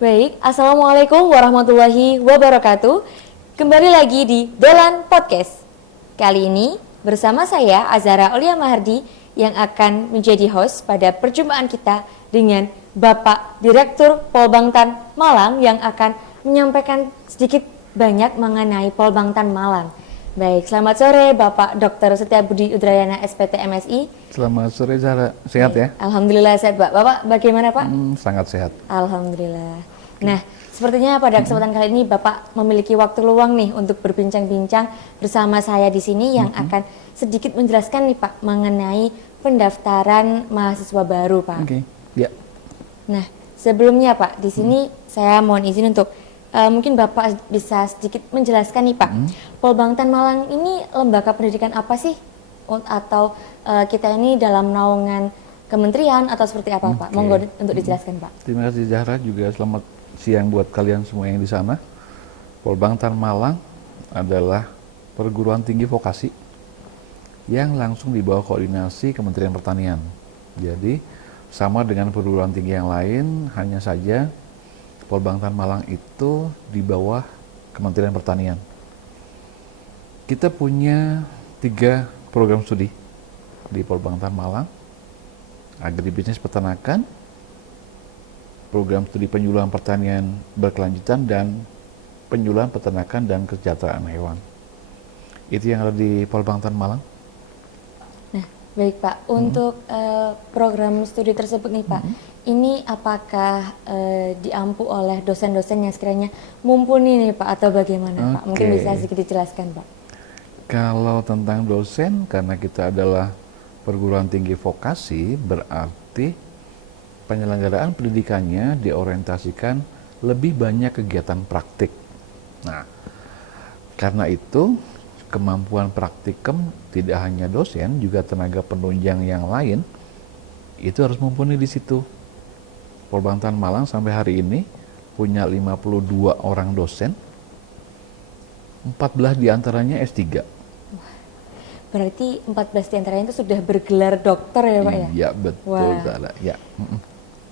Baik, Assalamualaikum warahmatullahi wabarakatuh. Kembali lagi di Dolan Podcast. Kali ini bersama saya Azhara Aulia Mahardi yang akan menjadi host pada perjumpaan kita dengan Bapak Direktur Polbangtan Malang yang akan menyampaikan sedikit banyak mengenai Polbangtan Malang. Baik, selamat sore Bapak Dr. Setiabudi Udrayana SPT MSI. Selamat sore Zara, sehat ya? Alhamdulillah sehat Pak. Bapak bagaimana Pak? Sangat sehat. Alhamdulillah. Nah, sepertinya pada kesempatan kali ini Bapak memiliki waktu luang nih untuk berbincang-bincang bersama saya di sini yang akan sedikit menjelaskan nih Pak mengenai pendaftaran mahasiswa baru Pak. Oke, ya. Nah, sebelumnya Pak, di sini saya mohon izin untuk mungkin Bapak bisa sedikit menjelaskan nih Pak, Polbangtan Malang ini lembaga pendidikan apa sih? Atau kita ini dalam naungan kementerian atau seperti apa Pak? Monggo untuk dijelaskan Pak. Terima kasih Zahra, juga selamat siang buat kalian semua yang di sana. Polbangtan Malang adalah perguruan tinggi vokasi yang langsung di bawah koordinasi Kementerian Pertanian. Jadi sama dengan perguruan tinggi yang lain, hanya saja Polbangtan Malang itu di bawah Kementerian Pertanian. Kita punya 3 program studi di Polbangtan Malang: agribisnis peternakan, program studi penyuluhan pertanian berkelanjutan, dan penyuluhan peternakan dan kesejahteraan hewan. Itu yang ada di Polbangtan Malang. Nah, baik Pak. Untuk program studi tersebut nih Pak, ini apakah diampu oleh dosen-dosen yang sekiranya mumpuni nih Pak atau bagaimana Pak? Mungkin bisa sedikit dijelaskan Pak. Kalau tentang dosen, karena kita adalah perguruan tinggi vokasi, berarti penyelenggaraan pendidikannya diorientasikan lebih banyak kegiatan praktik. Nah, karena itu kemampuan praktikum tidak hanya dosen, juga tenaga penunjang yang lain itu harus mumpuni di situ. Polbangtan Malang sampai hari ini punya 52 orang dosen, 14 diantaranya S3. Berarti 14 diantaranya itu sudah bergelar dokter ya Pak ya? Iya betul Zara. Ya.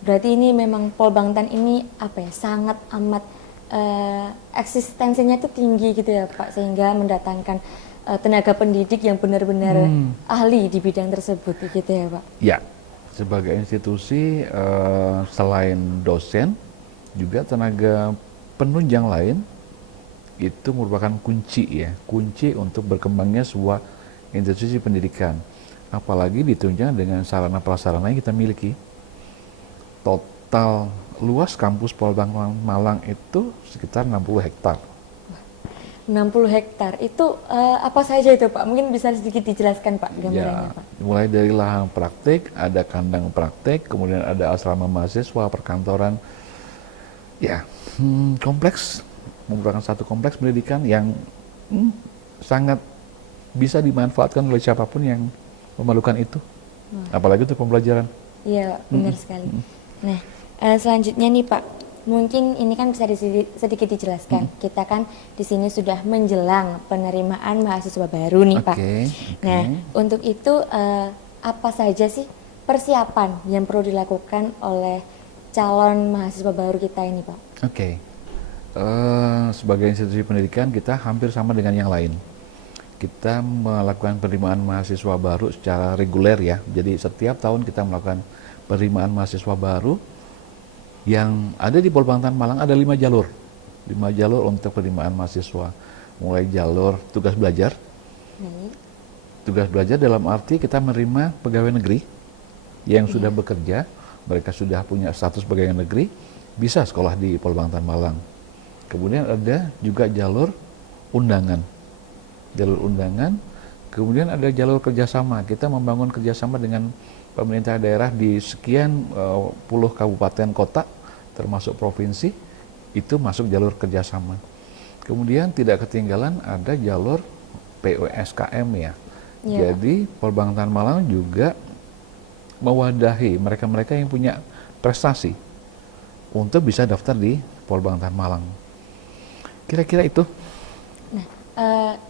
Berarti ini memang Polbangtan ini apa ya, sangat amat eksistensinya itu tinggi gitu ya Pak, sehingga mendatangkan tenaga pendidik yang benar-benar ahli di bidang tersebut gitu ya Pak? Ya, sebagai institusi selain dosen juga tenaga penunjang lain itu merupakan kunci untuk berkembangnya sebuah institusi pendidikan, apalagi ditunjang dengan sarana prasarana yang kita miliki. Total luas kampus Polbangtan Malang itu sekitar 60 hektar. 60 hektar itu apa saja itu Pak? Mungkin bisa sedikit dijelaskan Pak gambarannya Pak. Mulai dari lahan praktik, ada kandang praktik, kemudian ada asrama mahasiswa, perkantoran. Ya, kompleks, merupakan satu kompleks pendidikan yang sangat bisa dimanfaatkan oleh siapapun yang memerlukan itu, apalagi untuk pembelajaran. Iya, benar sekali. Nah, selanjutnya nih Pak, mungkin ini kan bisa sedikit dijelaskan. Kita kan di sini sudah menjelang penerimaan mahasiswa baru nih Pak. Nah, untuk itu apa saja sih persiapan yang perlu dilakukan oleh calon mahasiswa baru kita ini Pak? Sebagai institusi pendidikan kita hampir sama dengan yang lain. Kita melakukan penerimaan mahasiswa baru secara reguler ya. Jadi setiap tahun kita melakukan penerimaan mahasiswa baru. Yang ada di Polbangtan Malang ada 5 jalur. 5 jalur untuk penerimaan mahasiswa. Mulai jalur tugas belajar. Tugas belajar dalam arti kita menerima pegawai negeri yang sudah bekerja, mereka sudah punya status pegawai negeri, bisa sekolah di Polbangtan Malang. Kemudian ada juga jalur undangan. Kemudian ada jalur kerjasama. Kita membangun kerjasama dengan pemerintah daerah di sekian puluh kabupaten kota, termasuk provinsi, itu masuk jalur kerjasama. Kemudian tidak ketinggalan ada jalur PUSKM ya. Jadi Polbangtan Malang juga mewadahi mereka-mereka yang punya prestasi untuk bisa daftar di Polbangtan Malang. Kira-kira itu.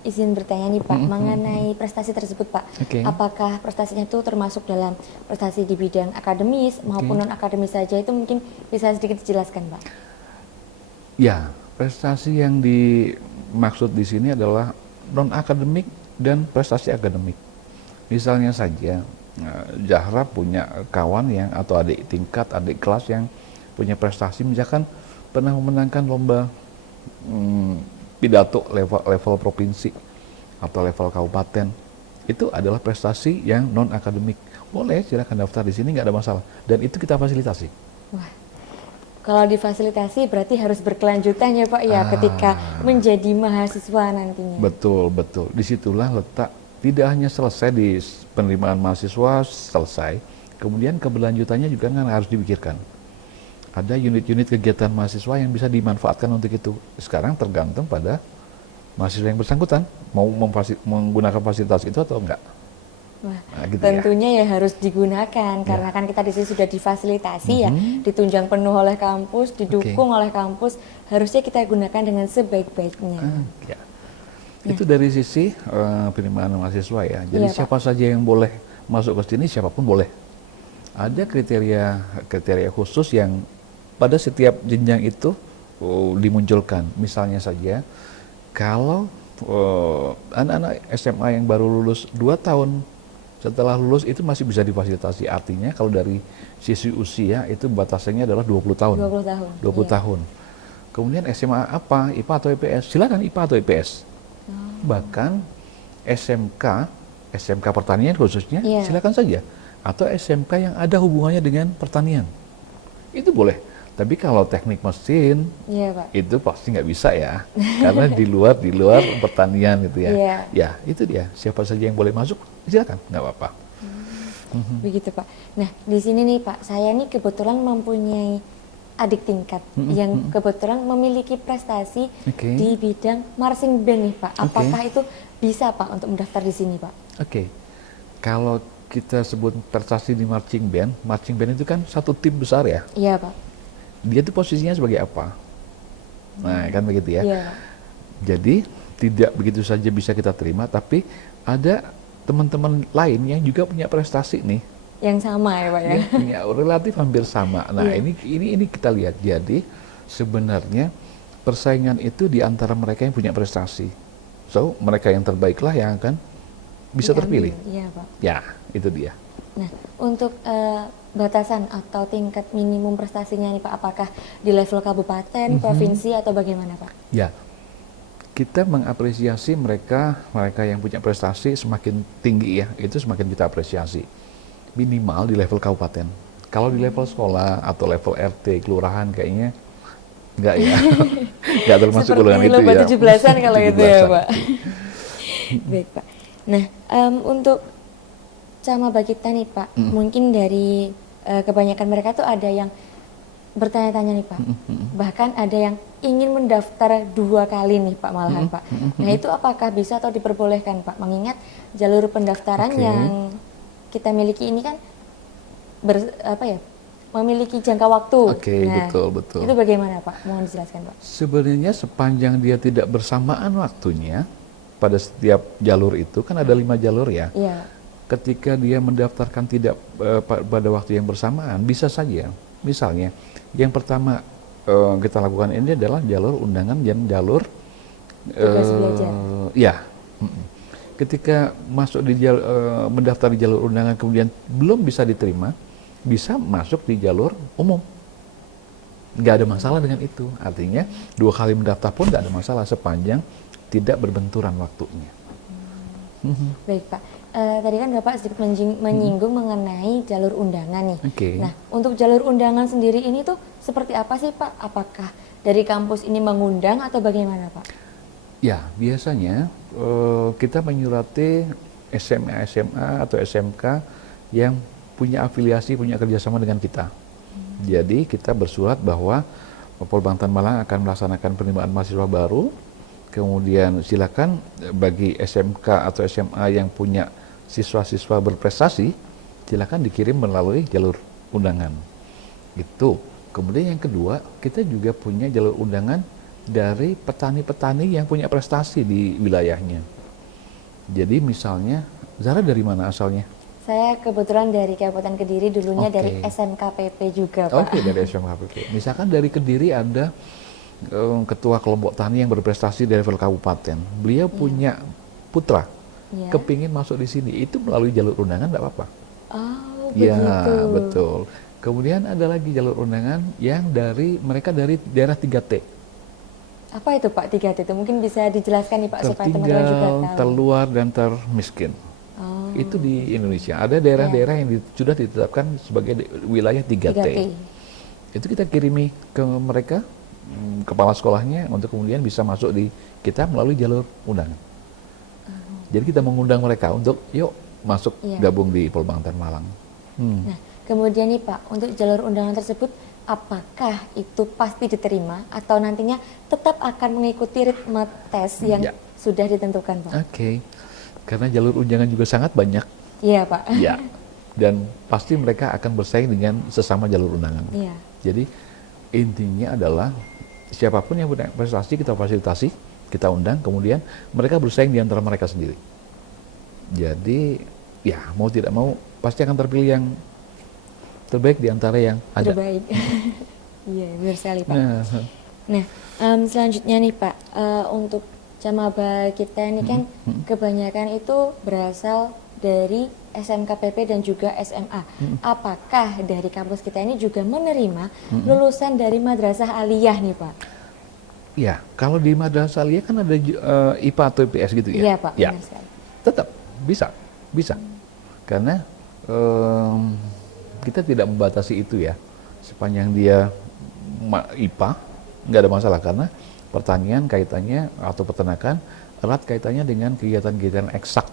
Izin bertanya nih Pak, mengenai prestasi tersebut Pak, apakah prestasinya itu termasuk dalam prestasi di bidang akademis maupun non akademis saja, itu mungkin bisa sedikit dijelaskan Pak? Ya, prestasi yang dimaksud di sini adalah non akademik dan prestasi akademik. Misalnya saja, Zahra punya kawan yang atau adik tingkat, adik kelas yang punya prestasi, misalkan pernah memenangkan lomba pidato level provinsi atau level kabupaten. Itu adalah prestasi yang non akademik. Boleh, silakan daftar di sini, nggak ada masalah. Dan itu kita fasilitasi. Wah, kalau difasilitasi berarti harus berkelanjutan ya Pak ya ketika menjadi mahasiswa nantinya. Betul, betul. Disitulah letak, tidak hanya selesai di penerimaan mahasiswa selesai, kemudian keberlanjutannya juga kan harus dipikirkan. Ada unit-unit kegiatan mahasiswa yang bisa dimanfaatkan untuk itu. Sekarang tergantung pada mahasiswa yang bersangkutan mau menggunakan fasilitas itu atau enggak. Wah, Nah, gitu tentunya ya harus digunakan karena kan kita di sini sudah difasilitasi ya, ditunjang penuh oleh kampus, didukung oleh kampus, harusnya kita gunakan dengan sebaik-baiknya. Ya. Itu dari sisi penerimaan mahasiswa ya. Jadi siapa saja yang boleh masuk ke sini, siapapun boleh. Ada kriteria khusus yang pada setiap jenjang itu dimunculkan. Misalnya saja, kalau anak-anak SMA yang baru lulus 2 tahun setelah lulus itu masih bisa difasilitasi. Artinya kalau dari sisi usia itu batasannya adalah 20 tahun. 20 tahun. 20 tahun. Kemudian SMA apa? IPA atau IPS? Silakan IPA atau IPS. Bahkan SMK pertanian khususnya, silakan saja. Atau SMK yang ada hubungannya dengan pertanian. Itu boleh. Tapi kalau teknik mesin, Pak, itu pasti nggak bisa ya, karena di luar pertanian gitu ya. Ya, itu dia. Siapa saja yang boleh masuk, silakan, nggak apa-apa. Begitu Pak. Nah, di sini nih Pak, saya nih kebetulan mempunyai adik tingkat yang kebetulan memiliki prestasi di bidang marching band nih Pak. Apakah itu bisa Pak untuk mendaftar di sini Pak? Kalau kita sebut prestasi di marching band itu kan satu tim besar ya. Iya Pak. Dia itu posisinya sebagai apa? Nah, kan begitu ya. Jadi tidak begitu saja bisa kita terima, tapi ada teman-teman lain yang juga punya prestasi nih. Yang sama ya Pak ya. Ya, relatif hampir sama. Nah, ini kita lihat. Jadi sebenarnya persaingan itu di antara mereka yang punya prestasi. So, mereka yang terbaiklah yang akan bisa terpilih. Iya Pak. Ya, itu dia. Nah, untuk batasan atau tingkat minimum prestasinya nih Pak, apakah di level kabupaten, provinsi atau bagaimana Pak? Ya, kita mengapresiasi mereka yang punya prestasi semakin tinggi ya, itu semakin kita apresiasi. Minimal di level kabupaten. Kalau di level sekolah atau level RT, kelurahan kayaknya enggak ya. Enggak termasuk golongan itu ya. Seperti lomba 17-an kalau itu ya Pak. Baik Pak. Nah, untuk sama bagi kita nih Pak, mungkin dari kebanyakan mereka tuh ada yang bertanya-tanya nih Pak, bahkan ada yang ingin mendaftar 2 kali nih Pak malahan Pak. Nah itu apakah bisa atau diperbolehkan Pak? Mengingat jalur pendaftaran yang kita miliki ini kan memiliki jangka waktu. Nah, betul. itu bagaimana Pak? Mohon dijelaskan Pak. Sebenarnya sepanjang dia tidak bersamaan waktunya pada setiap jalur itu kan ada 5 jalur ya. Ketika dia mendaftarkan tidak pada waktu yang bersamaan, bisa saja. Misalnya, yang pertama kita lakukan ini adalah jalur undangan dan jalur tugas belajar. Ketika masuk di mendaftar di jalur undangan kemudian belum bisa diterima, bisa masuk di jalur umum. Nggak ada masalah dengan itu. Artinya 2 kali mendaftar pun nggak ada masalah sepanjang tidak berbenturan waktunya. Baik Pak. Tadi kan Bapak sedikit menyinggung mengenai jalur undangan nih. Nah, untuk jalur undangan sendiri ini tuh seperti apa sih Pak? Apakah dari kampus ini mengundang atau bagaimana Pak? Ya, biasanya kita menyurati SMA atau SMK yang punya afiliasi, punya kerjasama dengan kita. Jadi kita bersurat bahwa Polbangtan Malang akan melaksanakan penerimaan mahasiswa baru. Kemudian silakan bagi SMK atau SMA yang punya siswa-siswa berprestasi, silakan dikirim melalui jalur undangan. Itu. Kemudian yang kedua, kita juga punya jalur undangan dari petani-petani yang punya prestasi di wilayahnya. Jadi misalnya, Zahra dari mana asalnya? Saya kebetulan dari Kabupaten Kediri, dulunya dari SMKPP juga Pak. Dari SMKPP. Misalkan dari Kediri ada ketua kelompok tani yang berprestasi di level kabupaten. Beliau punya putra, kepingin masuk di sini, itu melalui jalur undangan nggak apa-apa. Oh, Ya, begitu. betul. Kemudian ada lagi jalur undangan yang mereka dari daerah 3T. Apa itu Pak 3T itu? Mungkin bisa dijelaskan nih Pak supaya teman-teman juga Tertinggal, tahu. terluar, dan termiskin. Oh, Itu di Indonesia. Ada daerah-daerah yang sudah ditetapkan sebagai wilayah 3T. 3T. Itu kita kirimi ke mereka, kepala sekolahnya, untuk kemudian bisa masuk di kita melalui jalur undangan. Jadi kita mengundang mereka untuk yuk masuk gabung di Polbangtan Malang. Nah, kemudian nih Pak, untuk jalur undangan tersebut, apakah itu pasti diterima atau nantinya tetap akan mengikuti ritme tes yang sudah ditentukan Pak? Oke. Karena jalur undangan juga sangat banyak. Iya Pak. Iya. Dan pasti mereka akan bersaing dengan sesama jalur undangan. Iya. Jadi intinya adalah siapapun yang punya prestasi kita fasilitasi, kita undang, kemudian mereka bersaing di antara mereka sendiri. Jadi ya mau tidak mau pasti akan terpilih yang terbaik di antara yang ada. Terbaik. Iya, benar sekali Pak. Nah, Nah, selanjutnya nih Pak, untuk camaba kita ini kan kebanyakan itu berasal dari SMKPP dan juga SMA. Apakah dari kampus kita ini juga menerima lulusan dari madrasah aliyah nih Pak? ya, kalau di madrasah aliyah kan ada IPA atau IPS gitu ya? Iya Pak, Ya, benar sekali. tetap bisa. Karena kita tidak membatasi itu ya. Sepanjang dia IPA, nggak ada masalah karena pertanian kaitannya atau peternakan erat kaitannya dengan kegiatan-kegiatan eksak.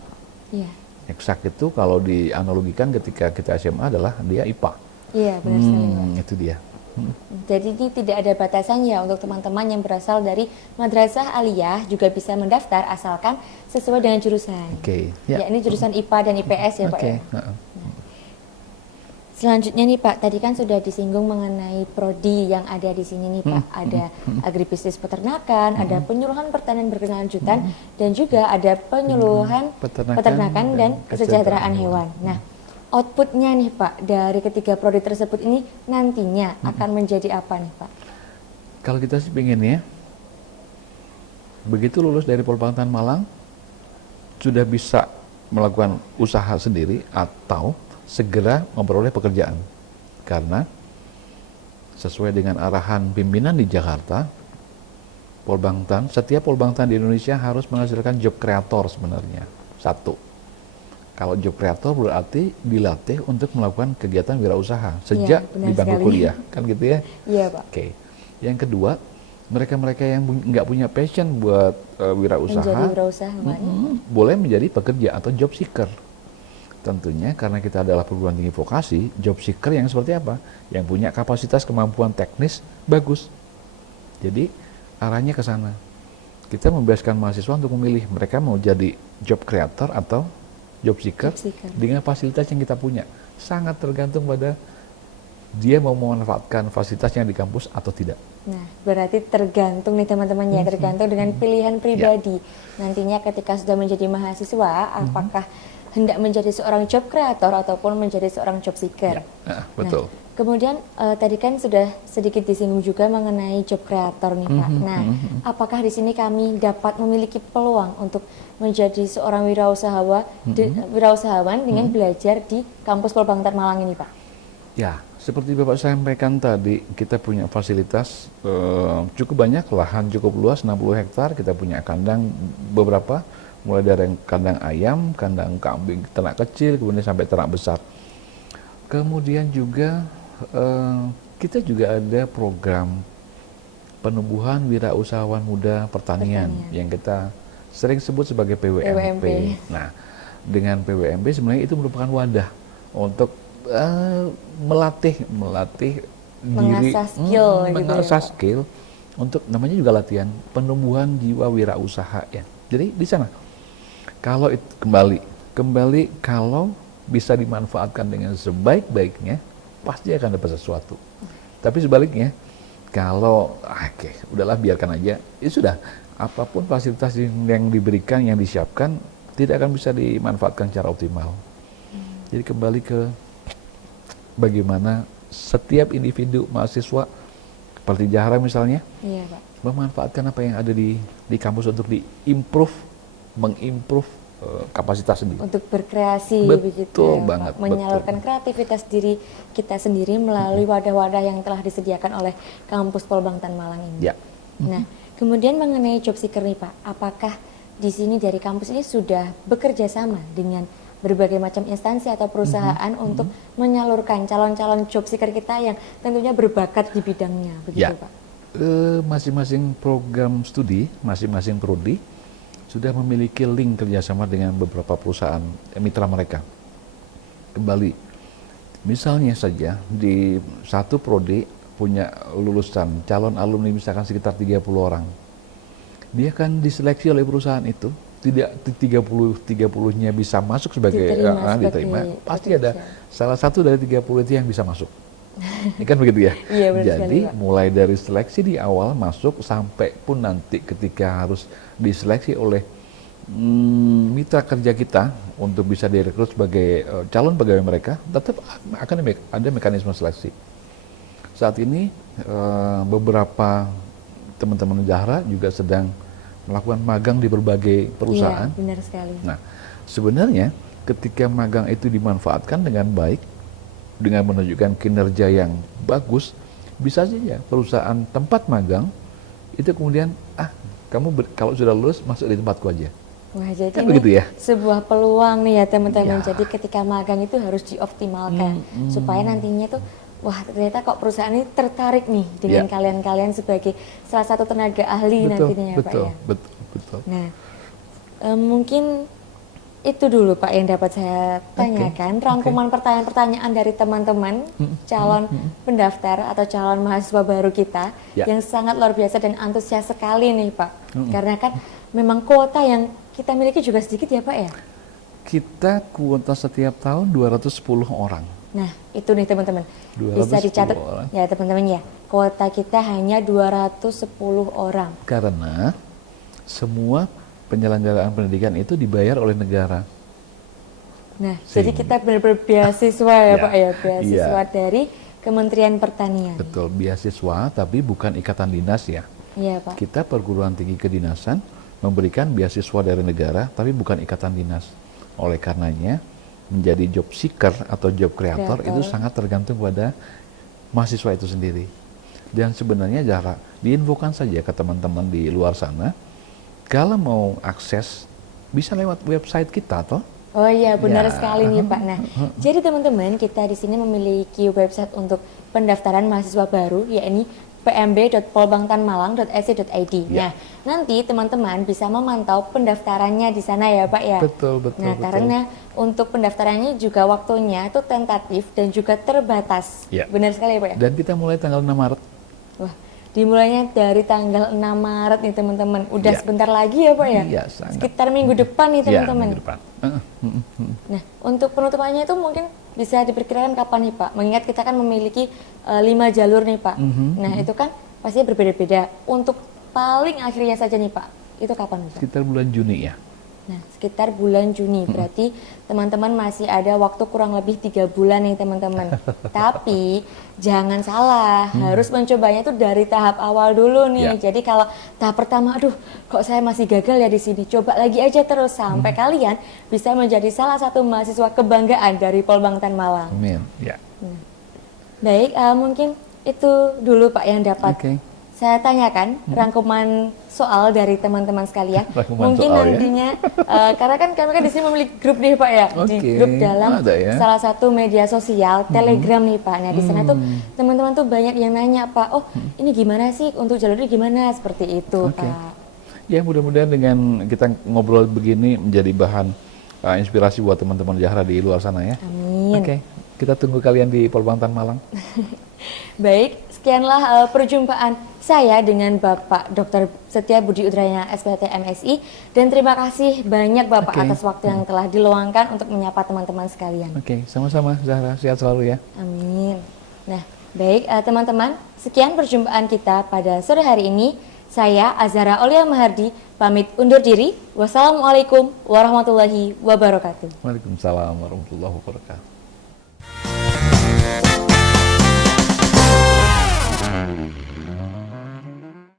Iya. Eksak itu kalau dianalogikan ketika kita SMA adalah dia IPA. Iya, benar sekali Pak. Itu dia. Jadi ini tidak ada batasannya untuk teman-teman yang berasal dari madrasah aliyah juga bisa mendaftar asalkan sesuai dengan jurusan. Oke. Ya, ini jurusan IPA dan IPS ya Pak Oke. ya. Selanjutnya nih Pak, tadi kan sudah disinggung mengenai prodi yang ada di sini nih Pak. Ada agribisnis peternakan, ada penyuluhan pertanian berkelanjutan, dan juga ada penyuluhan peternakan dan kesejahteraan hewan. Nah, outputnya nih Pak dari ketiga prodi tersebut ini nantinya akan menjadi apa nih Pak? Kalau kita sih pengen ya, begitu lulus dari Polbangtan Malang, sudah bisa melakukan usaha sendiri atau segera memperoleh pekerjaan. Karena sesuai dengan arahan pimpinan di Jakarta, Polbangtan, setiap Polbangtan di Indonesia harus menghasilkan job creator sebenarnya. Satu. Kalau job creator berarti dilatih untuk melakukan kegiatan wirausaha sejak di bangku kuliah, kan gitu ya? Iya Pak. Oke. Yang kedua, mereka-mereka yang nggak punya passion buat wirausaha, Menjadi wirausahawan. boleh menjadi pekerja atau job seeker. Tentunya karena kita adalah perguruan tinggi vokasi, job seeker yang seperti apa? Yang punya kapasitas kemampuan teknis bagus. Jadi arahnya ke sana. Kita membebaskan mahasiswa untuk memilih mereka mau jadi job creator atau job seeker dengan fasilitas yang kita punya. Sangat tergantung pada dia mau memanfaatkan fasilitas yang di kampus atau tidak. Nah, berarti tergantung nih teman-teman ya, tergantung dengan pilihan pribadi. Nantinya ketika sudah menjadi mahasiswa, apakah hendak menjadi seorang job creator ataupun menjadi seorang job seeker. Betul. Nah, kemudian tadi kan sudah sedikit disinggung juga mengenai job creator nih Pak. Nah, apakah di sini kami dapat memiliki peluang untuk menjadi seorang wirausahawan dengan belajar di kampus Polbangtan Malang ini Pak? Ya, seperti Bapak sampaikan tadi, kita punya fasilitas cukup banyak, lahan cukup luas, 60 hektar, kita punya kandang beberapa, mulai dari kandang ayam, kandang kambing, ternak kecil, kemudian sampai ternak besar. Kemudian juga kita juga ada program penumbuhan wirausahawan muda pertanian yang kita sering sebut sebagai PWMP. Nah, dengan PWMP sebenarnya itu merupakan wadah untuk melatih diri, mengasah skill untuk namanya juga latihan penumbuhan jiwa wirausaha ya. Jadi di sana kalau itu kembali kalau bisa dimanfaatkan dengan sebaik-baiknya pasti akan dapat sesuatu. Tapi sebaliknya kalau udahlah biarkan aja, ya sudah, apapun fasilitas yang diberikan, yang disiapkan tidak akan bisa dimanfaatkan secara optimal. Jadi kembali ke bagaimana setiap individu mahasiswa seperti Zahra misalnya, Iya, Pak. memanfaatkan apa yang ada di kampus untuk mengimprove kapasitas sendiri. Untuk berkreasi begitu Betul ya, Pak. banget. Menyalurkan kreativitas diri kita sendiri melalui wadah-wadah yang telah disediakan oleh kampus Polbang Tan Malang ini. Ya. Nah, kemudian mengenai job seeker nih Pak, apakah di sini dari kampus ini sudah bekerja sama dengan berbagai macam instansi atau perusahaan untuk menyalurkan calon-calon job seeker kita yang tentunya berbakat di bidangnya, begitu Ya. Pak? Masing-masing program studi, masing-masing prodi sudah memiliki link kerjasama dengan beberapa perusahaan mitra mereka. Kembali, misalnya saja di satu prodi punya lulusan calon alumni misalkan sekitar 30 orang. Dia akan diseleksi oleh perusahaan itu, tidak 30-nya bisa masuk sebagai diterima. Pasti ada salah satu dari 30 itu yang bisa masuk. Ini kan begitu ya? Iya, benar sekali, Jadi Pak. mulai dari seleksi di awal masuk sampai pun nanti ketika harus diseleksi oleh mitra kerja kita untuk bisa direkrut sebagai calon pegawai mereka, tetap akan ada mekanisme seleksi. Saat ini beberapa teman-teman Zahra juga sedang melakukan magang di berbagai perusahaan. Iya, benar sekali. Nah, sebenarnya ketika magang itu dimanfaatkan dengan baik, dengan menunjukkan kinerja yang bagus, bisa saja perusahaan tempat magang itu kemudian, kalau sudah lulus masuk di tempatku aja. Wah, jadi Kan ini begitu ya? sebuah peluang nih ya teman-teman. Ya. Jadi ketika magang itu harus dioptimalkan supaya nantinya tuh, wah ternyata kok perusahaan ini tertarik nih dengan Ya. kalian-kalian sebagai salah satu tenaga ahli nantinya ya Pak ya. Betul. Nah, mungkin itu dulu Pak yang dapat saya tanyakan. Rangkuman pertanyaan-pertanyaan dari teman-teman calon pendaftar atau calon mahasiswa baru kita Ya. yang sangat luar biasa dan antusias sekali nih Pak. Karena kan memang kuota yang kita miliki juga sedikit ya Pak ya. Kita kuota setiap tahun 210 orang. Nah, itu nih teman-teman. Bisa 210 dicatat orang. ya teman-teman ya. Kuota kita hanya 210 orang. Karena semua penyelenggaraan pendidikan itu dibayar oleh negara. Nah, jadi kita benar-benar beasiswa ya Ya, Pak ya, beasiswa iya. dari Kementerian Pertanian. Betul, beasiswa tapi bukan ikatan dinas ya. Iya Pak. Kita perguruan tinggi kedinasan memberikan beasiswa dari negara tapi bukan ikatan dinas. Oleh karenanya menjadi job seeker atau job creator itu sangat tergantung pada mahasiswa itu sendiri. Dan sebenarnya Zahra, diinfokan saja ke teman-teman di luar sana, kalau mau akses bisa lewat website kita toh. Oh iya, benar Ya. sekali nih Pak. Nah, jadi teman-teman kita di sini memiliki website untuk pendaftaran mahasiswa baru, yakni pmb.polbangtanmalang.ac.id. Ya. Nah, nanti teman-teman bisa memantau pendaftarannya di sana ya Pak ya. Betul. Nah, karena untuk pendaftarannya juga waktunya itu tentatif dan juga terbatas. Ya. Benar sekali ya Pak ya. Dan kita mulai tanggal 6 Maret. Wah, dimulainya dari tanggal 6 Maret nih teman-teman. Udah Ya. sebentar lagi ya Pak ya? Iya, sangat. Sekitar minggu depan nih Ya, teman-teman. minggu depan. Nah, untuk penutupannya itu mungkin bisa diperkirakan kapan nih Pak? Mengingat kita kan memiliki 5 jalur nih Pak. Nah, itu kan pastinya berbeda-beda. Untuk paling akhirnya saja nih Pak, itu kapan Pak? Sekitar bulan Juni ya. Nah, sekitar bulan Juni. Berarti teman-teman masih ada waktu kurang lebih 3 bulan nih teman-teman. Tapi jangan salah, harus mencobanya itu dari tahap awal dulu nih. Ya. Jadi kalau tahap pertama, aduh kok saya masih gagal ya di sini. Coba lagi aja terus sampai kalian bisa menjadi salah satu mahasiswa kebanggaan dari Polbang Tan Malang. Amin. Ya. Baik, mungkin itu dulu Pak yang dapat Oke. saya tanyakan rangkuman soal dari teman-teman sekalian. Rangkuman Mungkin soal, ya. nantinya karena kan kami kan di sini memiliki grup nih Pak ya, di Oke, grup dalam ada ya. salah satu media sosial Telegram nih Pak. Nah di sana tuh teman-teman tuh banyak yang nanya Pak, oh ini gimana sih untuk jalur ini gimana seperti itu Oke. Pak. Ya mudah-mudahan dengan kita ngobrol begini menjadi bahan inspirasi buat teman-teman Zahra di luar sana ya. Amin. Oke, kita tunggu kalian di Polbang Tan Malang. Baik, sekianlah perjumpaan saya dengan Bapak Dr. Setia Budi Udrayana SPT MSI dan terima kasih banyak Bapak Oke. atas waktu yang telah diluangkan untuk menyapa teman-teman sekalian. Oke, sama-sama Zahra, sehat selalu ya. Amin. Nah, baik teman-teman, sekian perjumpaan kita pada sore hari ini. Saya Azhara Aulia Mahardi pamit undur diri. Wassalamualaikum warahmatullahi wabarakatuh. Waalaikumsalam warahmatullahi wabarakatuh.